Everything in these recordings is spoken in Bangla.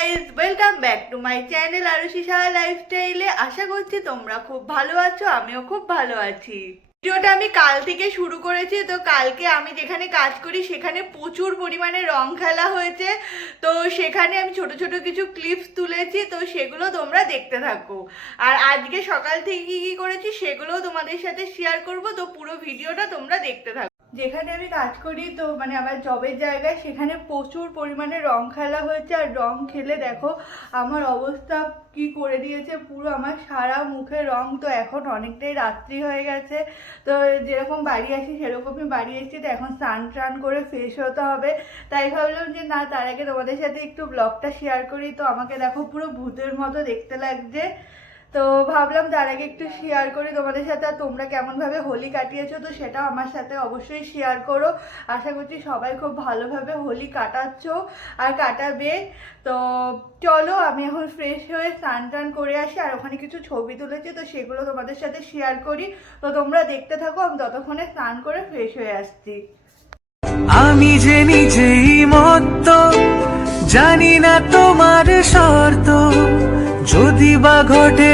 Guys welcome back to my channel Arushi Saha লাইফস্টাইলে আশা করছি তোমরা খুব ভালো আছো, আমিও খুব ভালো আছি। ভিডিওটা আমি কাল থেকে শুরু করেছি, তো কালকে আমি যেখানে কাজ করি, সেখানে প্রচুর পরিমাণে রং খেলা হয়েছে। তো সেখানে আমি ছোট ছোট কিছু ক্লিপস তুলেছি, তো সেগুলো তোমরা দেখতে থাকো। আর আজকে সকাল থেকে কি কি করেছি, সেগুলোও তোমাদের সাথে শেয়ার করব, তো পুরো ভিডিওটা তোমরা দেখতে থাকো। যেখানে আমি কাজ করি, তো মানে আমার জবের জায়গায় সেখানে প্রচুর পরিমাণে রং খেলা হয়েছে। আর রং খেলে দেখো আমার অবস্থা কি করে দিয়েছে, পুরো আমার সারা মুখে রং। তো এখন অনেকটাই রাত্রি হয়ে গেছে। তো যেরকম বাড়ি আসি সেরকমই বাড়ি এসেছি। তো এখন স্নান টান করে ফ্রেশ হতে হবে। তাই ভাবলাম যে না, তার আগে তোমাদের সাথে একটু ব্লগটা শেয়ার করি। তো আমাকে দেখো পুরো ভূতের মতো দেখতে লাগছে। তো ভাবলাম তার আগে একটু শেয়ার করি তোমাদের সাথে। আর তোমরা কেমনভাবে হোলি কাটিয়েছো, তো সেটাও আমার সাথে অবশ্যই শেয়ার করো। আশা করছি সবাই খুব ভালোভাবে হোলি কাটাচ্ছ আর কাটাবে। তো চলো, আমি এখন ফ্রেশ হয়ে স্নান টান করে আসি, আর ওখানে কিছু ছবি তুলেছি, তো সেগুলো তোমাদের সাথে শেয়ার করি। তো তোমরা দেখতে থাকো, আমি ততক্ষণে স্নান করে ফ্রেশ হয়ে আসছি। আমি যে নিজেই মত্ত, জানি না তোমার শর্ত। যদি বা ঘটে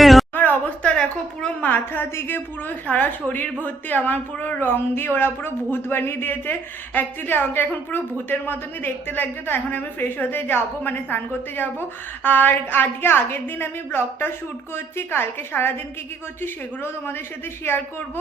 অবস্থা দেখো, পুরো মাথা থেকে পুরো সারা শরীর ভর্তি, আমার পুরো রং দিয়ে ওরা পুরো ভূত বানিয়ে দিয়েছে। অ্যাকচুয়ালি আমাকে এখন পুরো ভূতের মতনই দেখতে লাগছে, তো এখন আমি ফ্রেশ হতে যাব মানে স্নান করতে যাব। আর আজকে আগের দিন আমি ব্লগটা শ্যুট করছি, কালকে সারাদিন কী কী করছি সেগুলোও তোমাদের সাথে শেয়ার করব।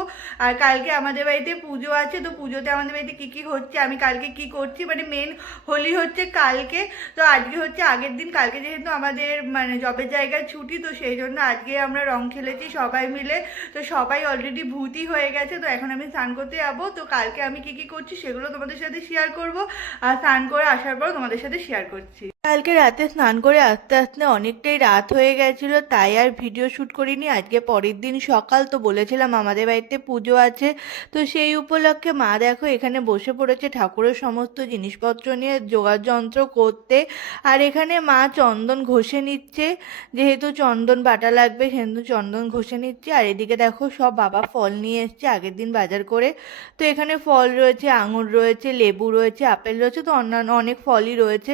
আর কালকে আমাদের বাড়িতে পুজো আছে, তো পুজোতে আমাদের বাড়িতে কী কী হচ্ছে, আমি কালকে কি করছি মানে মেন হোলি হচ্ছে কালকে। তো আজকে হচ্ছে আগের দিন, কালকে যেহেতু আমাদের মানে জবের জায়গায় ছুটি, তো সেই জন্য আজকে আমরা রং খেলেছি, সবাই মিলে। তো সবাই অলরেডি ভূতি হয়ে গেছে, তো এখন আমি স্নান করতে যাব। তো কালকে আমি কি কি করছি সেগুলো তোমাদের সাথে শেয়ার করব। আর স্নান করে আসার পর তোমাদের সাথে শেয়ার করছি। কালকে রাতে স্নান করে আস্তে আস্তে অনেকটাই রাত হয়ে গেছিল, তাই আর ভিডিও শ্যুট করিনি। আজকে পরের দিন সকাল তো বলেছিলাম আমাদের বাড়িতে পুজো আছে। তো সেই উপলক্ষে মা দেখো এখানে বসে পড়েছে ঠাকুরের সমস্ত জিনিসপত্র নিয়ে যোগার যন্ত্র করতে। আর এখানে মা চন্দন ঘষে নিচ্ছে, যেহেতু চন্দন বাটা লাগবে সেহেতু চন্দন ঘষে নিচ্ছে। আর এদিকে দেখো সব বাবা ফল নিয়ে এসছে আগের দিন বাজার করে। তো এখানে ফল রয়েছে, আঙুর রয়েছে, লেবু রয়েছে, আপেল রয়েছে, তো অন্যান্য অনেক ফলই রয়েছে।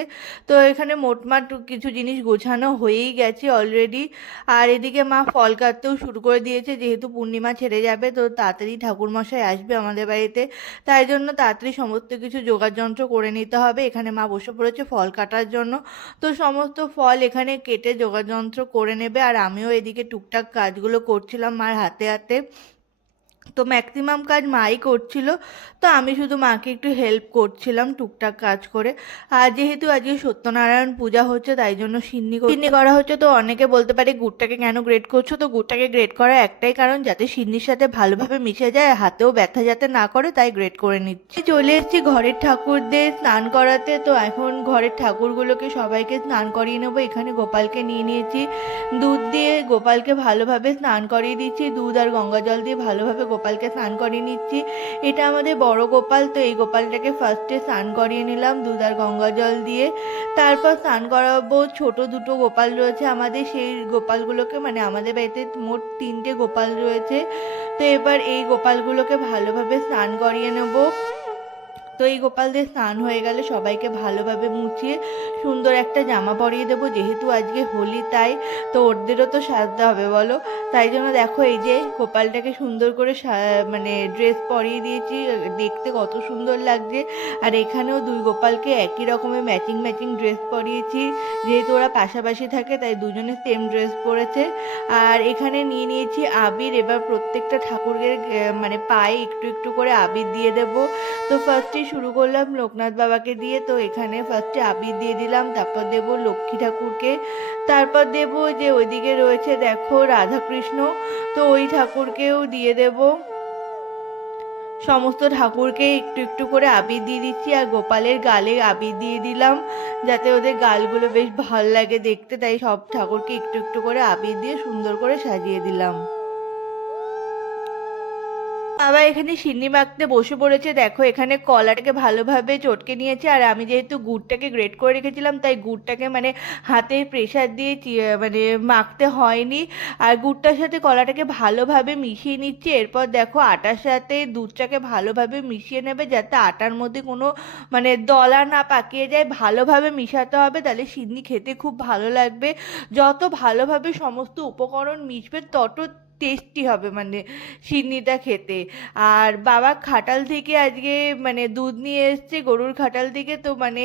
তো এখানে মোটমাট কিছু জিনিস গোছানো হয়েই গেছে অলরেডি আর এদিকে মা ফল কাটতেও শুরু করে দিয়েছে, যেহেতু পূর্ণিমা ছেড়ে যাবে, তো তাড়াতাড়ি ঠাকুরমশাই আসবে আমাদের বাড়িতে। তাই জন্য তাড়াতাড়ি সমস্ত কিছু যোগাড় যন্ত্র করে নিতে হবে। এখানে মা বসে পড়েছে ফল কাটার জন্য। তো সমস্ত ফল এখানে কেটে যোগাড় যন্ত্র করে নেবে। আর আমিও এদিকে টুকটাক কাজগুলো করছিলাম মার হাতে হাতে। তো ম্যাক্সিমাম কাজ মাই করছিল, তো আমি শুধু মাকে একটু হেল্প করছিলাম টুকটাক কাজ করে। আর যেহেতু আজকে সত্যনারায়ণ পূজা হচ্ছে, তাই জন্য সিন্নি সিন্নি করা হচ্ছে, তো অনেকে বলতে পারে গুড়টাকে কেন গ্রেড করছ? তো গুড়টাকে গ্রেট করার একটাই কারণ, যাতে সিন্নির সাথে ভালোভাবে মিশে যায় হাতেও ব্যথা যাতে না করে, তাই গ্রেড করে নিচ্ছি। চলে এসেছি ঘরের ঠাকুরদের স্নান করাতে, তো এখন ঘরের ঠাকুরগুলোকে সবাইকে স্নান করিয়ে নেব। এখানে গোপালকে নিয়ে নিয়েছি দুধ দিয়ে, গোপালকে ভালোভাবে স্নান করিয়ে দিচ্ছি, দুধ আর গঙ্গা জল দিয়ে ভালোভাবে গোপালকে স্নান করিয়ে নিচ্ছি। এটা আমাদের বড় গোপাল, তো এই গোপালটাকে ফার্স্টে স্নান করিয়ে নিলাম, দুধ আর গঙ্গা জল দিয়ে। তারপর স্নান করাবো, ছোট দুটো গোপাল রয়েছে আমাদের, সেই গোপালগুলোকে মানে আমাদের বাড়িতে মোট তিনটে গোপাল রয়েছে। তো এবার এই গোপালগুলোকে ভালোভাবে স্নান করিয়ে নেব। তো এই গোপালদের স্নান হয়ে গেলে সবাইকে ভালোভাবে মুছিয়ে সুন্দর একটা জামা পরিয়ে দেবো। যেহেতু আজকে হোলি, তাই তো ওদেরও তো সাজতে হবে, বলো? তাই জন্য দেখো এই যে গোপালটাকে সুন্দর করে মানে ড্রেস পরিয়ে দিয়েছি। দেখতে কত সুন্দর লাগছে। আর এখানেও দুই গোপালকে একই রকমের ম্যাচিং ম্যাচিং ড্রেস পরিয়েছি। যেহেতু ওরা পাশাপাশি থাকে, তাই দুজনে সেম ড্রেস পরেছে। আর এখানে নিয়ে নিয়েছি আবির। এবার প্রত্যেকটা ঠাকুরের মানে পায়ে একটু একটু করে আবির দিয়ে দেবো। তো ফার্স্টে শুরু করলাম লোকনাথ বাবাকে দিয়ে। তো এখানে ফার্স্টে আবির দিয়ে দিলাম, তারপর দেব লক্ষ্মী ঠাকুরকে। তারপর দেব যে ওইদিকে রয়েছে, দেখো রাধাকৃষ্ণ। তো ওই ঠাকুরকেও দিয়ে দেব। সমস্ত ঠাকুরকে একটু একটু করে আবির দিয়ে দিচ্ছি, আর গোপালের গালে আবির দিয়ে দিলাম, যাতে ওদের গালগুলো বেশ ভালো লাগে দেখতে। তাই সব ঠাকুরকে একটু একটু করে আবির দিয়ে সুন্দর করে সাজিয়ে দিলাম। বাবা এখানে সিন্নি মাখতে বসে পড়েছে। দেখো, এখানে কলাটাকে ভালোভাবে চটকে নিয়েছে। আর আমি যেহেতু গুড়টাকে গ্রেট করে রেখেছিলাম, তাই গুড়টাকে মানে হাতে প্রেশার দিয়ে মানে মাখতে হয়নি। আর গুড়টার সাথে কলাটাকে ভালোভাবে মিশিয়ে নিচ্ছে। এরপর দেখো, আটার সাথে দুধটাকে ভালোভাবে মিশিয়ে নেবে যাতে আটার মধ্যে কোনো মানে দলা না পাকিয়ে যায়। ভালোভাবে মিশাতে হবে, তাহলে সিন্নি খেতে খুব ভালো লাগবে। যত ভালোভাবে সমস্ত উপকরণ মিশবে, তত টেস্টি হবে মানে সিন্নিটা খেতে। আর বাবা খাটাল থেকে আজকে মানে দুধ নিয়ে এসছে, গরুর খাটাল থেকে, তো মানে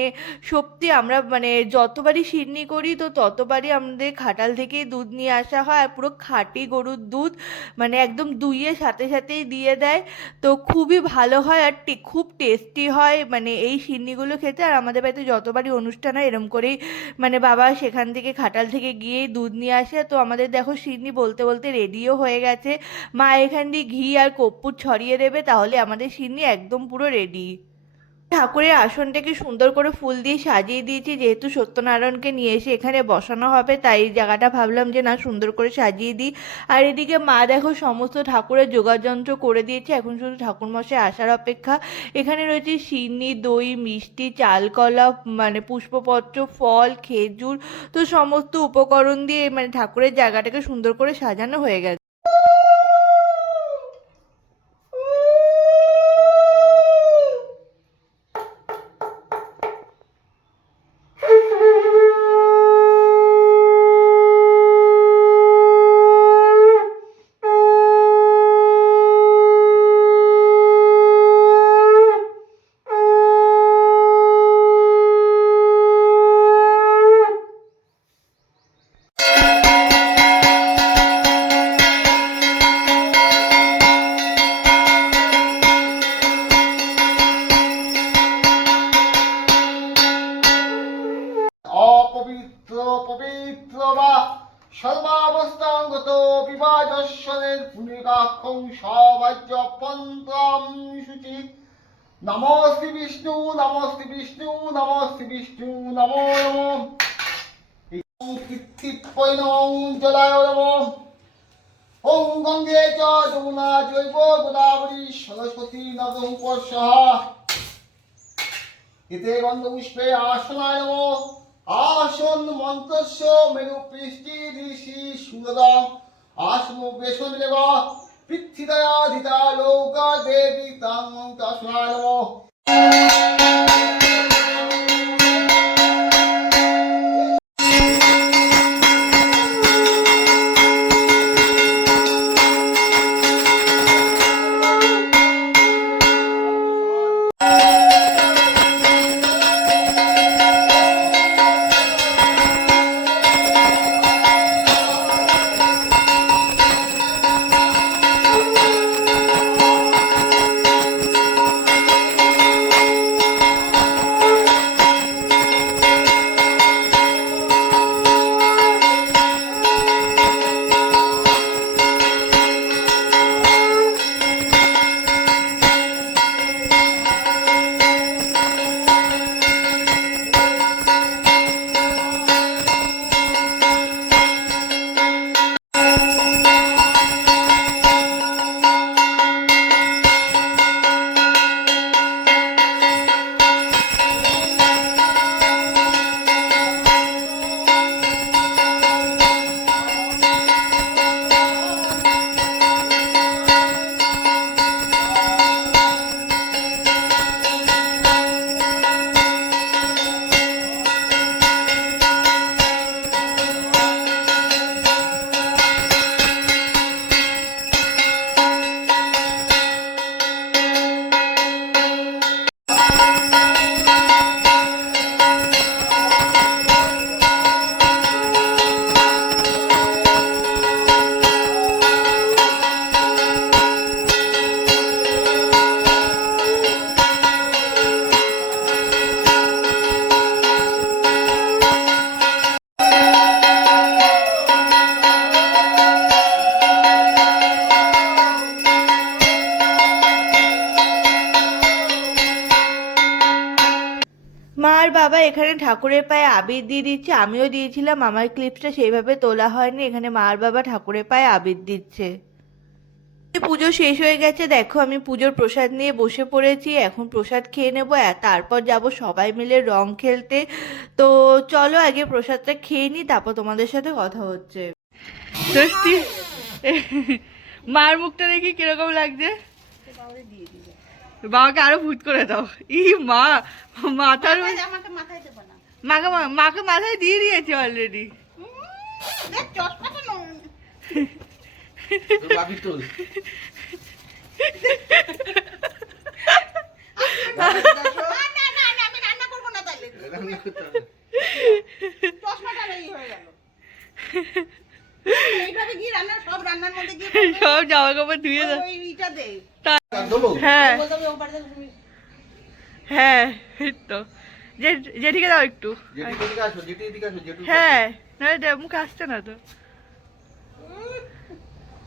সত্যি আমরা মানে যতবারই সিন্নি করি, তো ততবারই আমাদের খাটাল থেকেই দুধ নিয়ে আসা হয়, আর পুরো খাঁটি গরুর দুধ মানে একদম দুইয়ে সাথে সাথেই দিয়ে দেয়। তো খুবই ভালো হয়, আর খুব টেস্টি হয় মানে এই সিন্নিগুলো খেতে। আর আমাদের বাড়িতে যতবারই অনুষ্ঠান হয়, এরম করেই মানে বাবা সেখান থেকে, খাটাল থেকে গিয়েই দুধ নিয়ে আসে। তো আমাদের দেখো, সিন্নি বলতে বলতে রেডিও হয়ে গেছে। মা, এখান দিয়ে ঘি আর কর্পূর ছড়িয়ে দেবে, তাহলে আমাদের সিন্নি একদম পুরো রেডি ঠাকুরের আসনটাকে সুন্দর করে ফুল দিয়ে সাজিয়ে দিয়েছি, যেহেতু সত্যনারায়ণকে নিয়ে এসে এখানে বসানো হবে, তাই এই জায়গাটা ভাবলাম যে না, সুন্দর করে সাজিয়ে দিই। আর এদিকে মা, দেখো, সমস্ত ঠাকুরের যোগাযন্ত্র করে দিয়েছে, এখন শুধু ঠাকুরমশাই আসার অপেক্ষা। এখানে রয়েছে সিন্নি, দই, মিষ্টি, চালকলা মানে পুষ্পপত্র, ফল, খেজুর, তো সমস্ত উপকরণ দিয়ে মানে ঠাকুরের জায়গাটাকে সুন্দর করে সাজানো হয়ে গেছে। you পবিত্র পবিত্র বা সর্বাবস্থাঙ্গত বিভাজস্বনের পুনিকাক্ষং সবাজ্য পন্ত্রম শুচি নমস্তি বিষ্ণু নমস্তি বিষ্ণু নমস্তি বিষ্ণু, নমো নমো। সরস্বতী আসনায় আসন মন্ত্রস্য মেরু পৃষ্টি ঋষি সুরদাম। আসন বেশন দেব পৃথিদয়া ধিতা লৌকা দেবী, তাং আসনায় মা আর বাবা এখানে ঠাকুরের পায়ে আবির দিয়ে দিচ্ছে, আমিও দিয়েছিলাম, আমার ক্লিপসটা সেইভাবে তোলা হয়নি, এখানে মা আর বাবা ঠাকুরের পায়ে আবির দিচ্ছে। পুজো শেষ হয়ে গেছে, দেখো আমি পুজোর প্রসাদ নিয়ে বসে পড়েছি, এখন প্রসাদ খেয়ে নেব তারপর যাব সবাই মিলে রং খেলতে। তো চলো আগে প্রসাদটা খেয়ে নিই তারপর তোমাদের সাথে কথা হচ্ছে। মার মুখটা দেখি কীরকম লাগছে? বাবাকে আরও ভূত করে দাও। ই মা মাথার আমাকে মাথায় দেবো না। মাকে মাকে মাথায় দিয়ে দিয়েছে অলরেডি হয়ে সব রান্নার মধ্যে গিয়ে সব জামা কাপড় ধুয়ে দাও। হ্যাঁ। হ্যাঁ এই তো। জেঠিকে দাও একটু। হ্যাঁ মুখ আসছে না তো।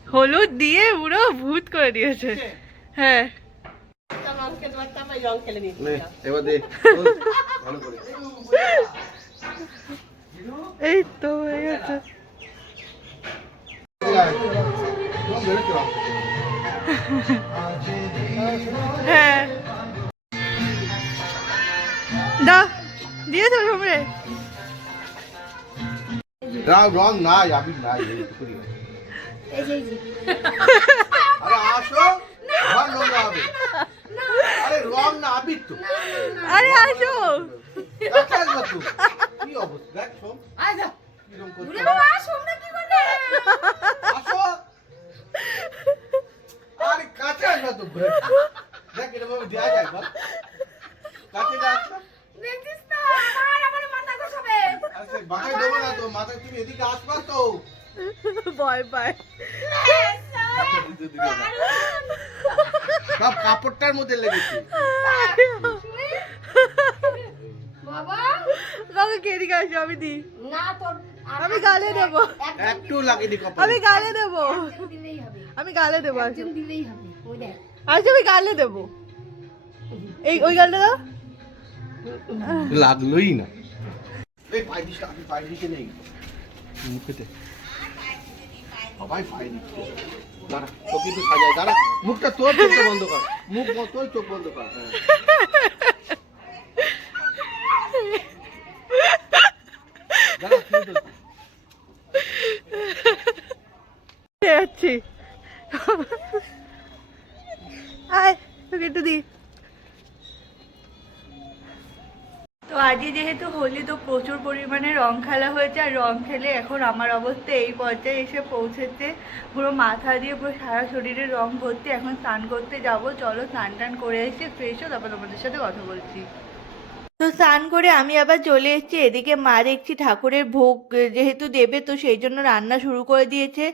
হলুদ দিয়ে পুরো ভূত করে দিয়েছে। হ্যাঁ। এই তো হয়ে গেছে এদিকে আয়। তোমার হ্যাঁ দাও দিয়েছ তোমরে রং নাই আবি নাই। আরে আসো রং নোংরা হবে আরে রং না আবির তো আরে কি অবস্থা দেখ শোন আসো পায়। সব কাপড়টার মধ্যে লেগেছে। কাউকে কে দিকে আসো? আমি দিই। আমি গালে দেবো। একটু আমি গালে দেবো। আমি গালে দেবো আমি গালে দেবো। এই ওই গালটা দাও। লাগলোই না। এই পাই আমি পাই নেই। মুখেতে সবাই পাই দিচ্ছে দাঁড়া তোকে একটু সাজাই দাঁড়া। মুখটা তোর চোখটা বন্ধ কর। মুখ তোর চোখ বন্ধ কর। হ্যাঁ। আয়, তোকে একটু দি তো আজকে যেহেতু হোলি, তো প্রচুর পরিমাণে রং খেলা হয়েছে আর রং খেলে এখন আমার অবস্থা এই পর্যায়ে এসে পৌঁছেছে। পুরো মাথা দিয়ে পুরো সারা শরীরে রং ভর্তি। এখন স্নান করতে যাব। চলো স্নান টান করে এসে ফ্রেশ হো তারপর তোমাদের সাথে কথা বলছি। তো স্নান করে আমি আবার চলে এসেছি। এদিকে মা দেখছি ঠাকুরের ভোগ যেহেতু দেবে, তো সেই জন্য রান্না শুরু করে দিয়েছে।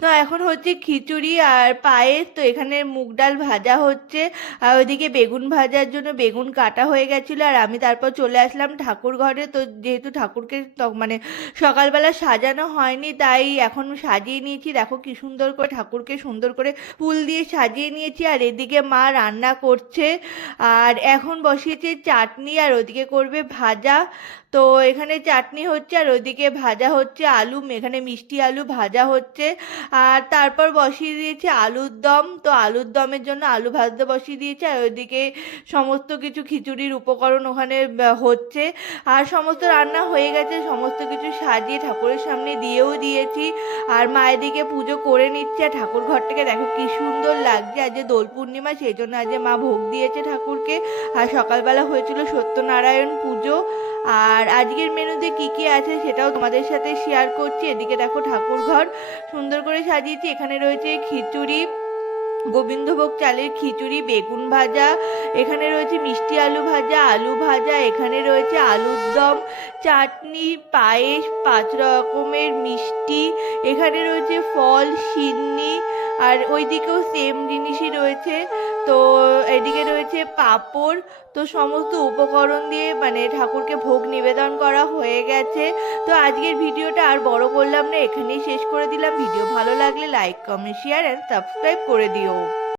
তো এখন হচ্ছে খিচুড়ি আর পায়েস, তো এখানে মুগ ডাল ভাজা হচ্ছে। আর ওইদিকে বেগুন ভাজার জন্য বেগুন কাটা হয়ে গেছিল আর আমি তারপর চলে আসলাম ঠাকুর ঘরে। তো যেহেতু ঠাকুরকে মানে সকালবেলা সাজানো হয়নি, তাই এখন সাজিয়ে নিয়েছি। দেখো কি সুন্দর করে ঠাকুরকে সুন্দর করে ফুল দিয়ে সাজিয়ে নিয়েছি। আর এদিকে মা রান্না করছে। আর এখন বসিয়েছে চাটনি আর ওদিকে করবে ভাজা তো এখানে চাটনি হচ্ছে আর ওইদিকে ভাজা হচ্ছে আলু, এখানে মিষ্টি আলু ভাজা হচ্ছে। আর তারপর বসিয়ে দিয়েছে আলুর দম। তো আলুর দমের জন্য আলু ভাজতে বসিয়ে দিয়েছে আর ওইদিকে সমস্ত কিছু খিচুড়ির উপকরণ ওখানে হচ্ছে। আর সমস্ত রান্না হয়ে গেছে, সমস্ত কিছু সাজিয়ে ঠাকুরের সামনে দিয়েও দিয়েছি। আর মায়ের দিকে পুজো করে নিচ্ছে, আর ঠাকুর ঘরটাকে দেখো কি সুন্দর লাগছে। আজ দোল পূর্ণিমা, সেই জন্য আজ মা ভোগ দিয়েছে ঠাকুরকে। আর সকালবেলা হয়েছিল সত্যনারায়ণ পুজো। আর আজকের মেনুতে কি কি আছে সেটাও তোমাদের সাথে শেয়ার করছি। এদিকে দেখো ঠাকুর ঘর, সুন্দর করে সাজিয়েছি। এখানে রয়েছে খিচুড়ি, গোবিন্দভোগ চালের খিচুড়ি, বেগুন ভাজা, এখানে রয়েছে মিষ্টি আলু ভাজা আলু ভাজা, এখানে রয়েছে আলুর দম, চাটনি, পায়েস, পাঁচ রকমের মিষ্টি, এখানে রয়েছে ফল, সিন্নি, আর ওইদিকেও সেম জিনিসই রয়েছে। তো এদিকে রয়েছে পাপড়। তো সমস্ত উপকরণ দিয়ে মানে ঠাকুরকে ভোগ নিবেদন করা হয়ে গেছে। তো আজকের ভিডিওটা আর বড় করলাম না, এখানেই শেষ করে দিলাম। ভিডিও ভালো লাগলে like comment share and subscribe করে দিও।